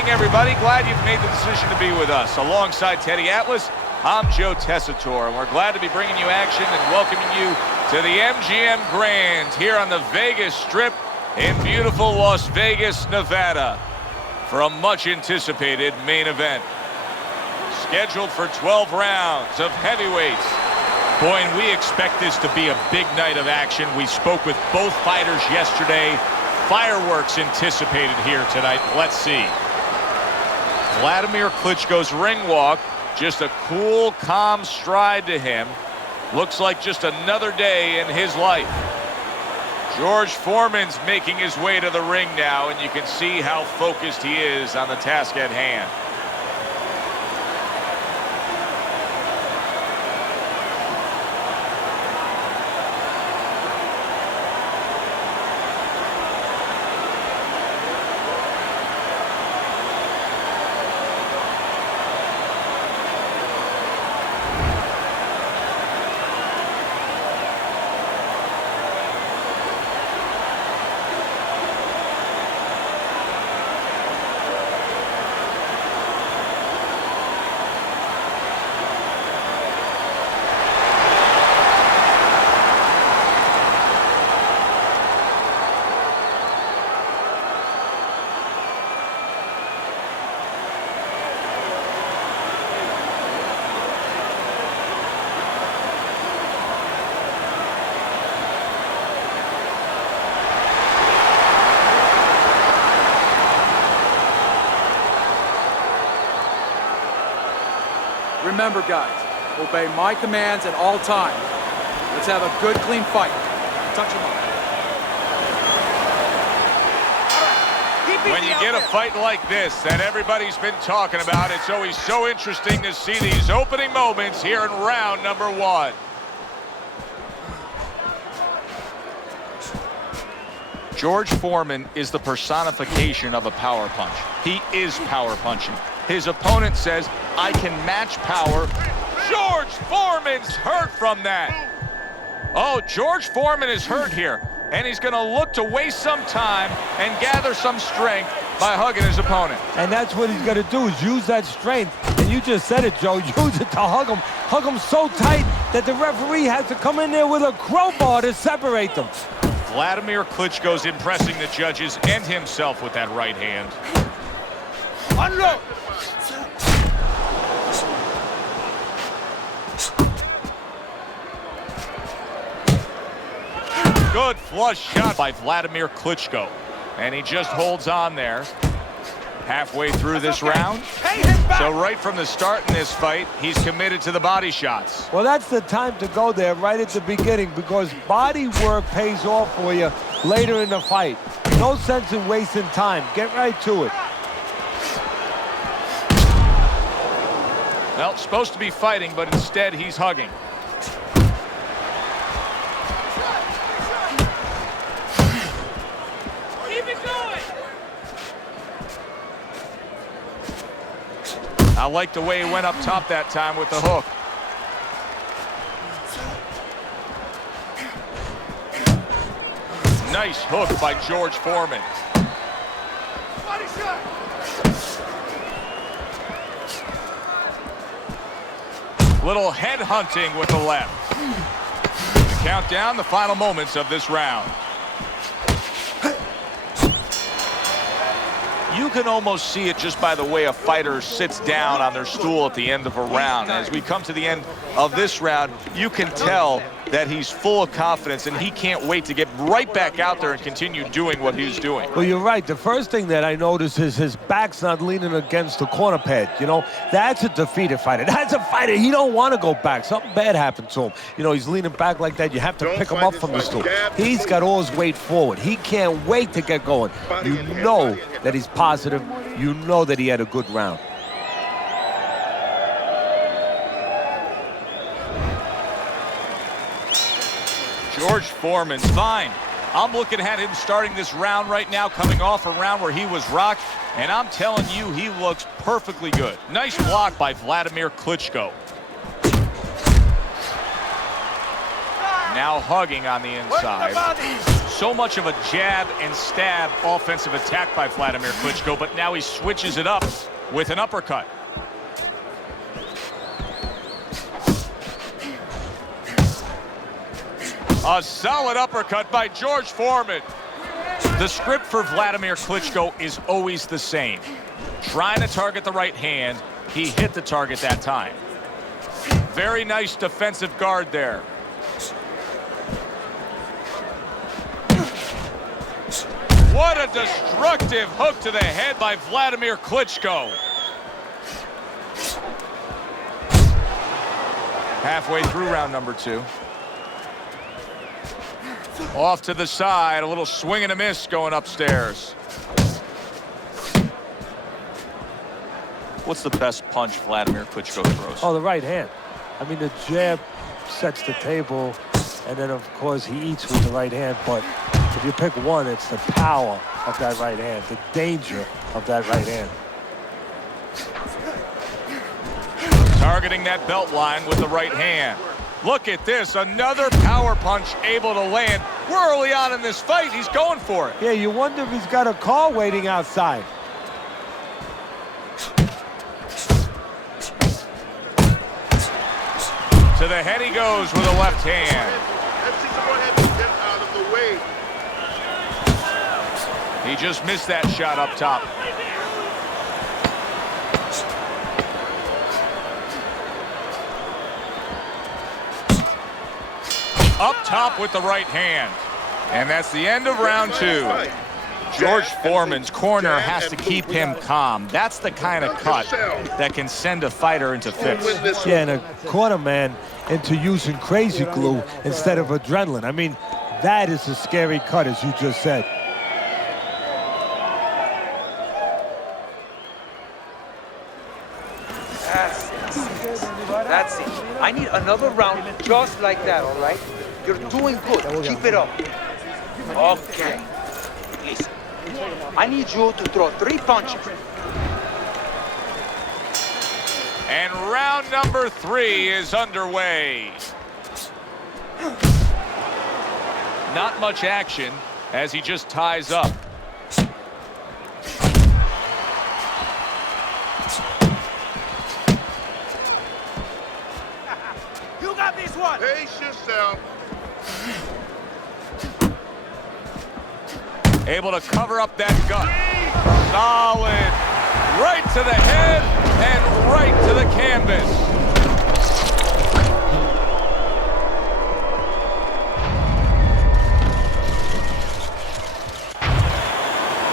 evening, everybody. Glad you've made the decision to be with us. Alongside Teddy Atlas, I'm Joe Tessitore, and we're glad to be bringing you action and welcoming you to the MGM Grand here on the Vegas Strip in beautiful Las Vegas, Nevada, for a much-anticipated main event. Scheduled for 12 rounds of heavyweights. Boy, and we expect this to be a big night of action. We spoke with both fighters yesterday. Fireworks anticipated here tonight. Let's see. Wladimir Klitschko's ring walk, just a cool, calm stride to him. Looks like just another day in his life. George Foreman's making his way to the ring now, and you can see how focused he is on the task at hand. Remember, guys, obey my commands at all times. Let's have a good, clean fight. Touch him up. When you get a fight like this that everybody's been talking about, it's always so interesting to see these opening moments here in round number one. George Foreman is the personification of a power punch. He is power punching. His opponent says, I can match power. George Foreman's hurt from that. Oh, George Foreman is hurt here, and he's going to look to waste some time and gather some strength by hugging his opponent. And that's what he's going to do, is use that strength. And you just said it, Joe. Use it to hug him so tight that the referee has to come in there with a crowbar to separate them. Wladimir Klitschko's impressing the judges and himself with that right hand. Unload! Good flush shot by Wladimir Klitschko. And he just holds on there. Halfway through this round. So right from the start in this fight, he's committed to the body shots. Well, that's the time to go there right at the beginning, because body work pays off for you later in the fight. No sense in wasting time. Get right to it. Well, supposed to be fighting, but instead he's hugging. I like the way he went up top that time with the hook. Nice hook by George Foreman. Little head hunting with the left. The countdown, the final moments of this round. You can almost see it just by the way a fighter sits down on their stool at the end of a round. As we come to the end of this round, you can tell that he's full of confidence, and he can't wait to get right back out there and continue doing what he's doing. Well, you're right. The first thing that I notice is his back's not leaning against the corner pad. You know, that's a defeated fighter. That's a fighter. He don't want to go back. Something bad happened to him. You know, he's leaning back like that. You have to pick him up from the stool. He's got all his weight forward. He can't wait to get going. You know that he's positive. You know that he had a good round. George Foreman's fine. I'm looking at him starting this round right now, coming off a round where he was rocked, and I'm telling you, he looks perfectly good. Nice block by Wladimir Klitschko. Now hugging on the inside. so much of a jab and stab offensive attack by Wladimir Klitschko, but now he switches it up with an uppercut. A solid uppercut by George Foreman. The script for Wladimir Klitschko is always the same. Trying to target the right hand. He hit the target that time. Very nice defensive guard there. What a destructive hook to the head by Wladimir Klitschko. Halfway through round number 2. Off to the side, a little swing and a miss going upstairs. What's the best punch Wladimir Klitschko throws? Oh, the right hand. I mean, the jab sets the table, and then, of course, he eats with the right hand. But if you pick one, it's the power of that right hand, the danger of that right hand. Targeting that belt line with the right hand. Look at this, another power punch able to land. We're early on in this fight. He's going for it. Yeah, you wonder if he's got a car waiting outside. To the head he goes with a left hand. Get out of the way. He just missed that shot up top. Up top with the right hand. And that's the end of round 2. George Foreman's corner has to keep him calm. That's the kind of cut that can send a fighter into fits. Yeah, and a corner man into using crazy glue instead of adrenaline. I mean, that is a scary cut, as you just said. That's it. I need another round just like that, all right? You're doing good. Keep it up. Okay. Listen. I need you to throw 3 punches. And round number 3 is underway. Not much action as he just ties up. You got this one. Pace yourself. Able to cover up that gut. Solid. Right to the head and right to the canvas.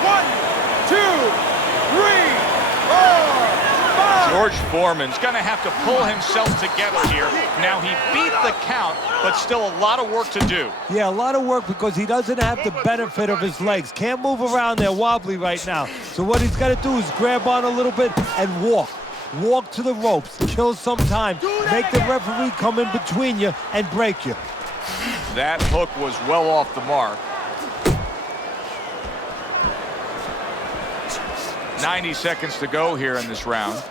One, two, three, four, five. George Foreman's going to have to pull himself together here. Now, he beat the count, but still a lot of work to do. Yeah, a lot of work because he doesn't have the benefit of his legs. Can't move around there wobbly right now. So what he's got to do is grab on a little bit and walk. Walk to the ropes, kill some time, make the referee come in between you and break you. That hook was well off the mark. 90 seconds to go here in this round.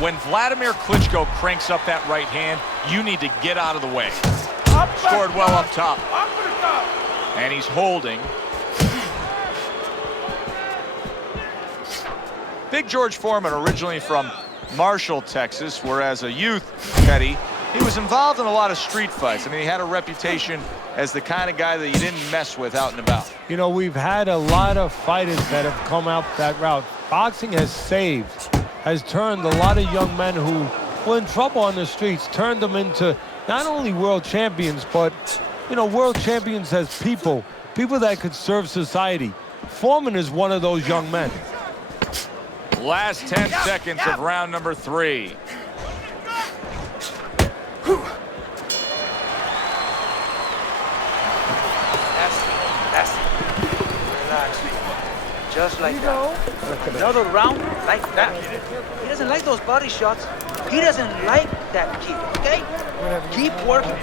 When Wladimir Klitschko cranks up that right hand, you need to get out of the way. Scored well up top. And he's holding. Big George Foreman, originally from Marshall, Texas, where as a youth, Petty, he was involved in a lot of street fights. I mean, he had a reputation as the kind of guy that you didn't mess with out and about. You know, we've had a lot of fighters that have come out that route. Boxing has turned a lot of young men who were in trouble on the streets, turned them into not only world champions, but, you know, world champions as people that could serve society. Foreman is one of those young men. Last 10 seconds of round number 3. That's it. Relax. Just like that. Another round like that. He doesn't like those body shots. He doesn't like that kid, okay? Keep working.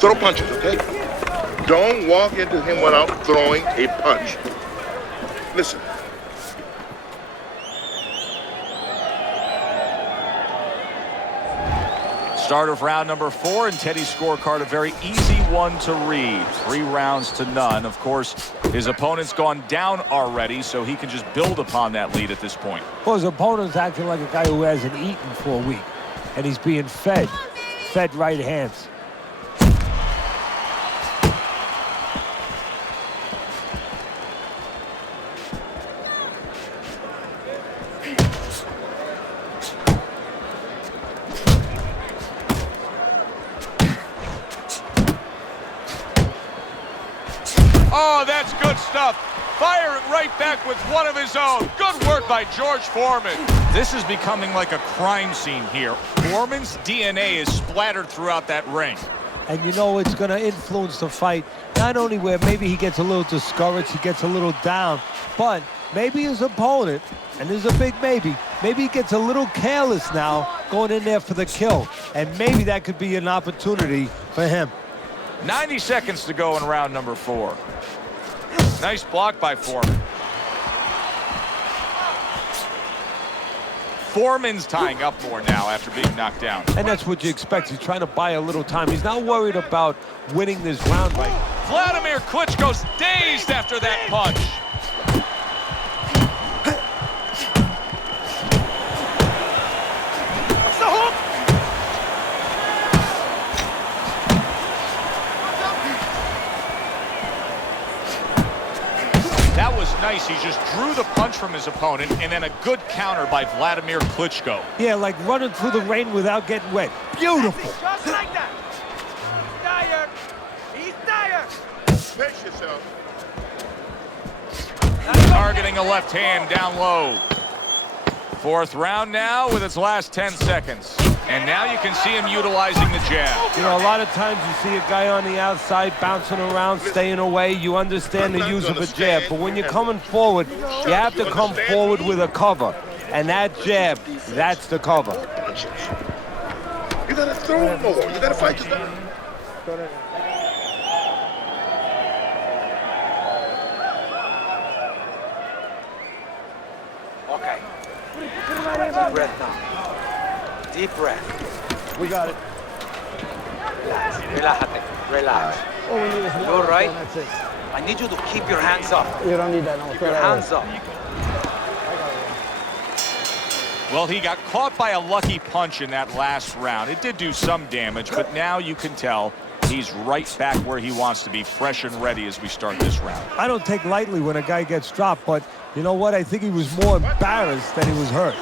Throw punches, okay? Don't walk into him without throwing a punch. Listen. Start of round number 4, and Teddy's scorecard a very easy one to read. 3 rounds to none. Of course, his opponent's gone down already, so he can just build upon that lead at this point. Well, his opponent's acting like a guy who hasn't eaten for a week, and he's being fed right hands. Oh, that's good stuff. Firing right back with one of his own. Good work by George Foreman. This is becoming like a crime scene here. Foreman's DNA is splattered throughout that ring. And you know it's going to influence the fight, not only where maybe he gets a little discouraged, he gets a little down, but maybe his opponent, and there's a big maybe he gets a little careless now going in there for the kill. And maybe that could be an opportunity for him. 90 seconds to go in round number 4. Nice block by Foreman. Foreman's tying up more now after being knocked down. And that's what you expect. He's trying to buy a little time. He's not worried about winning this round right. Wladimir Klitschko's dazed after that punch. That was nice. He just drew the punch from his opponent, and then a good counter by Wladimir Klitschko. Yeah, like running through the rain without getting wet. Beautiful. Just like that. He's tired. Pace yourself. Targeting a left hand down low. 4th round now with its last 10 seconds. And now you can see him utilizing the jab. You know, a lot of times you see a guy on the outside bouncing around, staying away. You understand the use of a jab. But when you're coming forward, you have to come forward with a cover. And that jab, that's the cover. You gotta throw more. You gotta fight this guy. Okay. Deep breath now. Deep breath. We got it. Relájate. Relax. All we need is one. You all right? That's it. I need you to keep your hands up. You don't need that. No, Keep your hands up. Well, he got caught by a lucky punch in that last round. It did do some damage, but now you can tell he's right back where he wants to be, fresh and ready as we start this round. I don't take lightly when a guy gets dropped, but you know what? I think he was more embarrassed than he was hurt.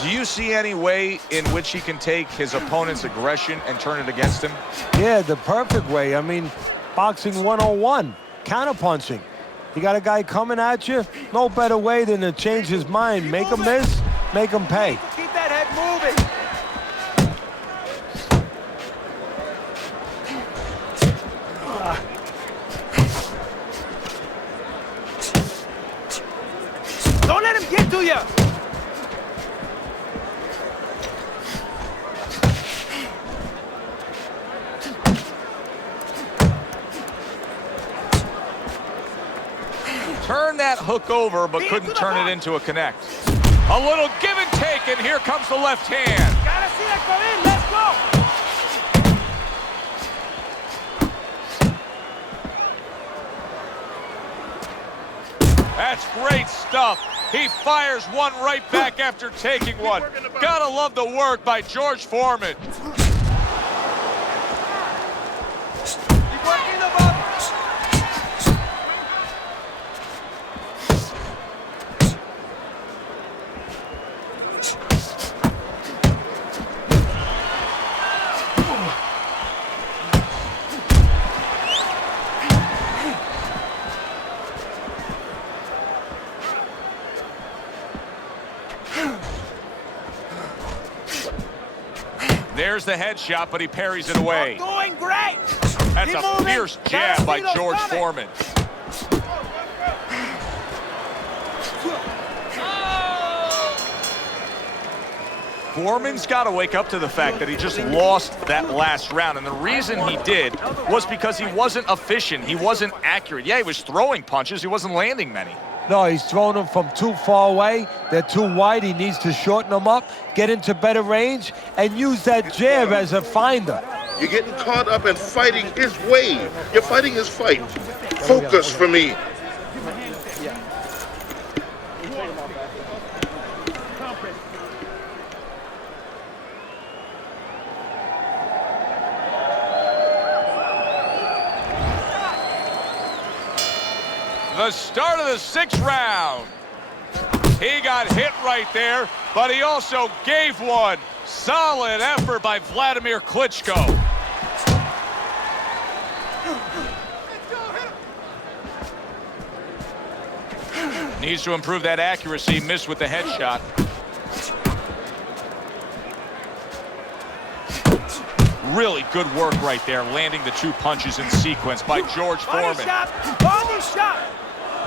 Do you see any way in which he can take his opponent's aggression and turn it against him? Yeah, the perfect way. I mean, boxing 101, counterpunching. You got a guy coming at you, no better way than to change his mind. Make him miss, make him pay. Keep that head moving. Don't let him get to you. Turned that hook over, but couldn't turn it into a connect. A little give and take, and here comes the left hand. Gotta see that come in. Let's go. That's great stuff. He fires one right back after taking one. Gotta love the work by George Foreman. Keep working the ball. There's the headshot, but he parries it away. Doing great. That's Keep a moving. fierce jab by Garcido's George coming. Foreman. Foreman's got to wake up to the fact that he just lost that last round. And the reason he did was because he wasn't efficient. He wasn't accurate. Yeah, he was throwing punches. He wasn't landing many. No, he's throwing them from too far away. They're too wide. He needs to shorten them up, get into better range, and use that jab as a finder. You're getting caught up in fighting his wave. You're fighting his fight. Focus for me. The start of the 6th round. He got hit right there, but he also gave one. Solid effort by Wladimir Klitschko. Needs to improve that accuracy. Missed with the headshot. Really good work right there, landing the 2 punches in sequence by George Foreman. Body shot!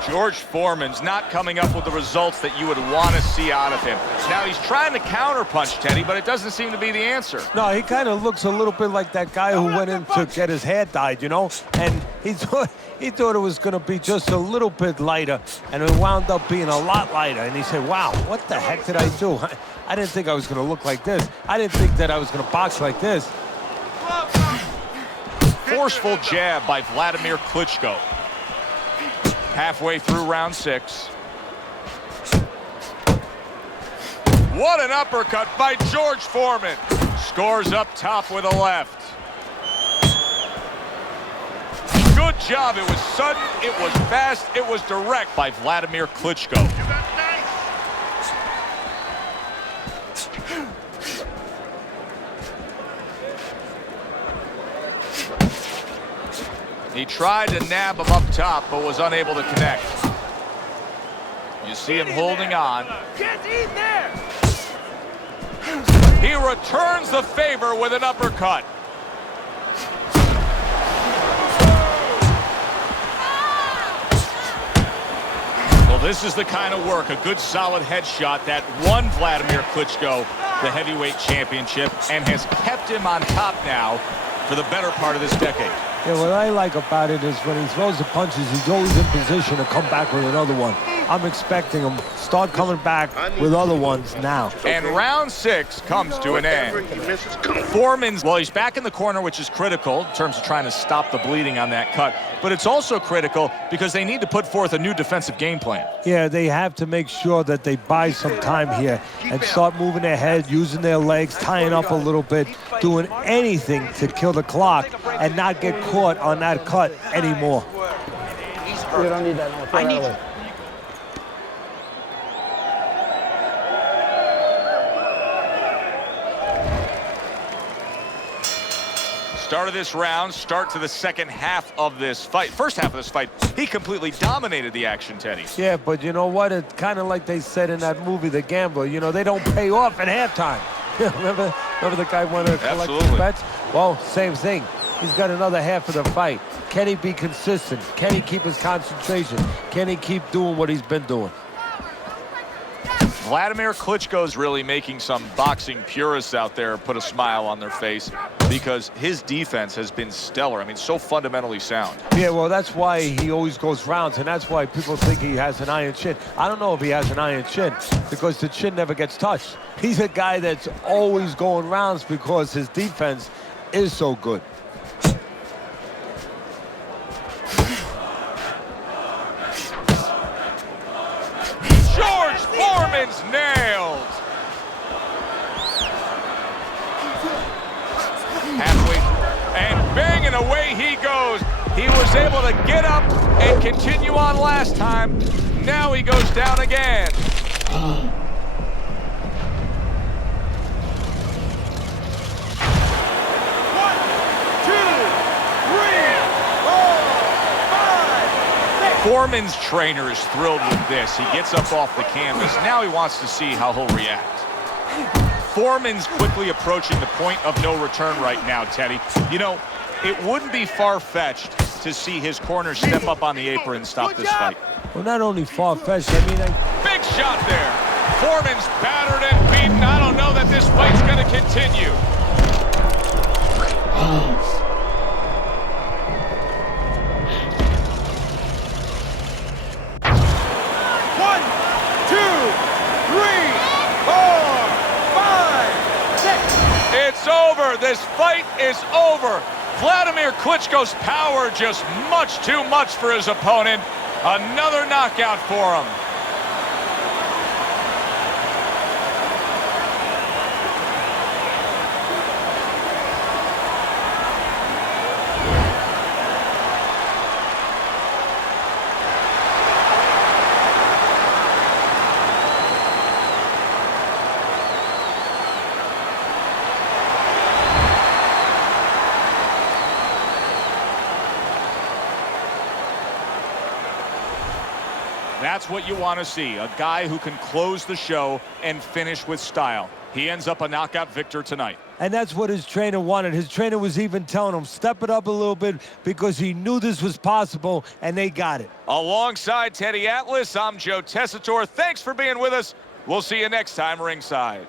George Foreman's not coming up with the results that you would want to see out of him. Now, he's trying to counterpunch, Teddy, but it doesn't seem to be the answer. No, he kind of looks a little bit like that guy who went in to get his hair dyed, you know? And he thought it was going to be just a little bit lighter, and it wound up being a lot lighter. And he said, wow, what the heck did I do? I didn't think I was going to look like this. I didn't think that I was going to box like this. Forceful jab by Wladimir Klitschko. Halfway through round 6. What an uppercut by George Foreman. Scores up top with a left. Good job. It was sudden, it was fast, it was direct by Wladimir Klitschko. He tried to nab him up top, but was unable to connect. You see him holding on. Get in there! He returns the favor with an uppercut. Well, this is the kind of work, a good solid headshot that won Wladimir Klitschko the heavyweight championship and has kept him on top now for the better part of this decade. Yeah, what I like about it is when he throws the punches, he's always in position to come back with another one. I'm expecting him start coming back with other ones now. And round 6 comes to an end. Foreman's, well, he's back in the corner, which is critical in terms of trying to stop the bleeding on that cut. But it's also critical because they need to put forth a new defensive game plan. Yeah, they have to make sure that they buy some time here and start moving their head, using their legs, tying up a little bit, doing anything to kill the clock and not get caught on that cut anymore. We don't need that. No, I need you. Start of this round, start to the second half of this fight. First half of this fight, he completely dominated the action, Teddy. Yeah, but you know what? It's kind of like they said in that movie, The Gambler. You know, they don't pay off at halftime. remember the guy wanted to collect his bets? Well, same thing. He's got another half of the fight. Can he be consistent? Can he keep his concentration? Can he keep doing what he's been doing? Wladimir Klitschko's really making some boxing purists out there put a smile on their face because his defense has been stellar. I mean, so fundamentally sound. Yeah, well, that's why he always goes rounds, and that's why people think he has an iron chin. I don't know if he has an iron chin because the chin never gets touched. He's a guy that's always going rounds because his defense is so good. Foreman's nailed. Halfway, and banging away he goes. He was able to get up and continue on last time. Now he goes down again. 5. Foreman's trainer is thrilled with this. He gets up off the canvas. Now he wants to see how he'll react. Foreman's quickly approaching the point of no return right now, Teddy. You know, it wouldn't be far-fetched to see his corner step up on the apron and stop this fight. Well, not only far-fetched, I mean... Big shot there. Foreman's battered and beaten. I don't know that this fight's going to continue. One, two, three, four, five, six. It's over. This fight is over. Wladimir Klitschko's power just much too much for his opponent. Another knockout for him. That's what you want to see, a guy who can close the show and finish with style. He ends up a knockout victor tonight. And that's what his trainer wanted. His trainer was even telling him, step it up a little bit, because he knew this was possible, and they got it. Alongside Teddy Atlas, I'm Joe Tessitore. Thanks for being with us. We'll see you next time ringside.